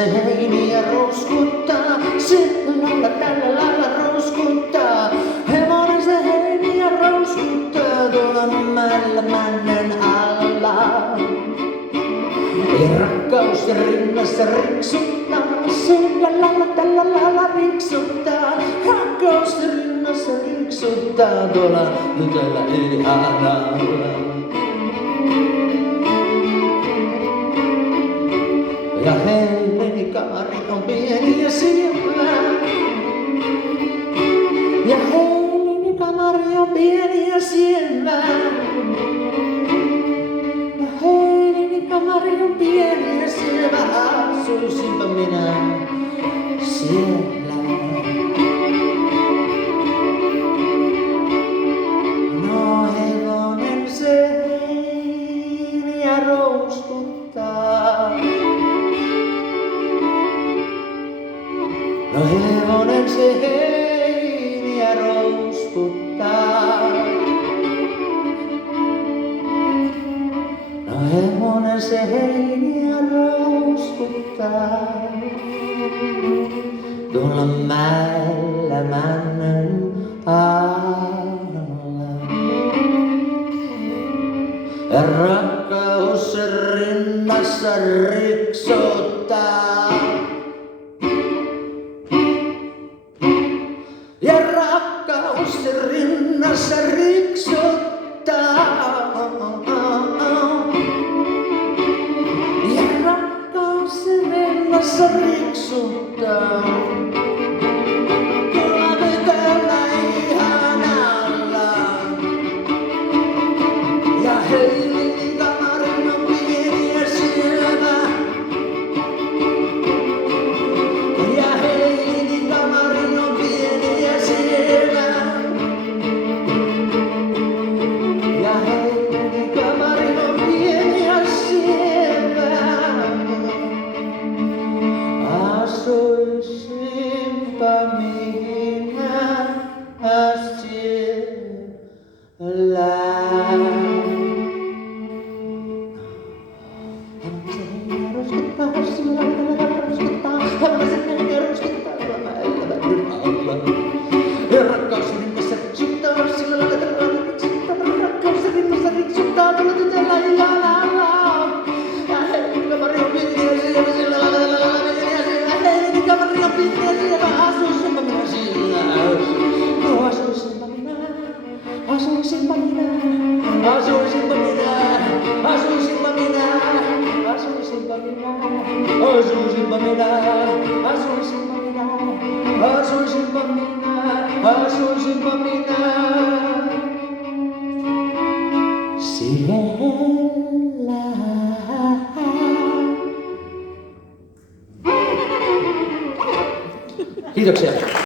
se heiniä ruskuttaa, sillä tällä lailla ruskuttaa. Hevonen se heiniä ruskuttaa tuolla mäellä männen alla. Ja rakkaus rinnassa riksuttaa, sillä lailla tällä lailla riksuttaa. Rakkaus rinnassa riksuttaa tuolla tytöllä ihanalla. Ja Helleni kamari on pieni ja sievä. Ja Helleni kamari on pieni ja sievä. Ja Helleni kamari on pieni ja sievä. Asuisinpa minä siellä. No hevonen se heiniä rouskuttaa. No hevonen se heiniä rouskuttaa. No hevonen se heiniä rouskuttaa. Tuolla mäellä männen alla. Ja rakkaus rinnassa riksuttaa. Ja rakkaus rinnassa riksuttaa. Ja rakkaus rinnassa riksuttaa. Tuolla tytöllä ihanalla. Ja Helleni kamarin on pieni ja sievä. Ja Helleni kamarin on pieni ja sievä. Ja Helleni kamarin on pieni ja sievä. Asuisinpa minä siellä. Ja rakkaus rinnassa riksuttaa, sillä lailla tällä riksuttaa. Rakkaus rinnassa riksuttaa, tuolla tytöllä ihanalla. Ja Helleni kamari on pieni ja sievä, sillä lailla tällä pieni ja sievä. Helleni kamari on pieni ja sievä, asuisinpa minä sillä. No asuisinpa minä, asuisinpa minä, asuisinpa minä, asuisinpa minä, asuisinpa minä, asuisinpa minä, asuisinpa minä, asuisinpa minä, asuisinpa minä siellä. Kiitoksia.